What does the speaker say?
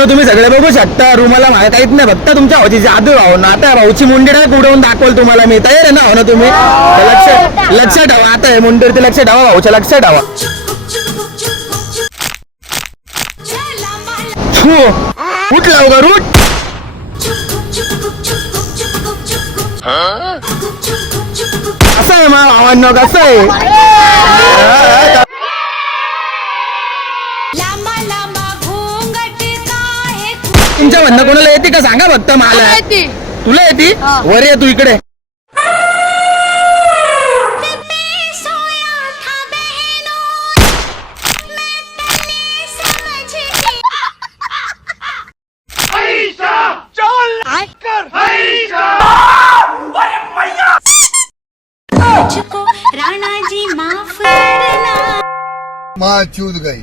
मित्रांनो तुम्ही सगळे बघू शकता रूमाला मला काहीच नाही, फक्त तुमच्या भाऊची जादू भाऊ ना. आता भाऊची मुंडी डायरेक्ट उडवून दाखवल तुम्हाला मी. तयार आहे ना हो ना तुम्ही? लक्ष ठेवा, आता आहे मुंडीवरती लक्ष ठेवा, भाऊच्या लक्ष ठेवा. उठ लवकर उठ. कसं आहे मग भावांनो, कसं आहे? तुमच्या म्हणणं कोणाला येते का सांगा फक्त मला. तुला येते? वर ये तू इकडे. राणाजी माफ करना माँ चूत गई.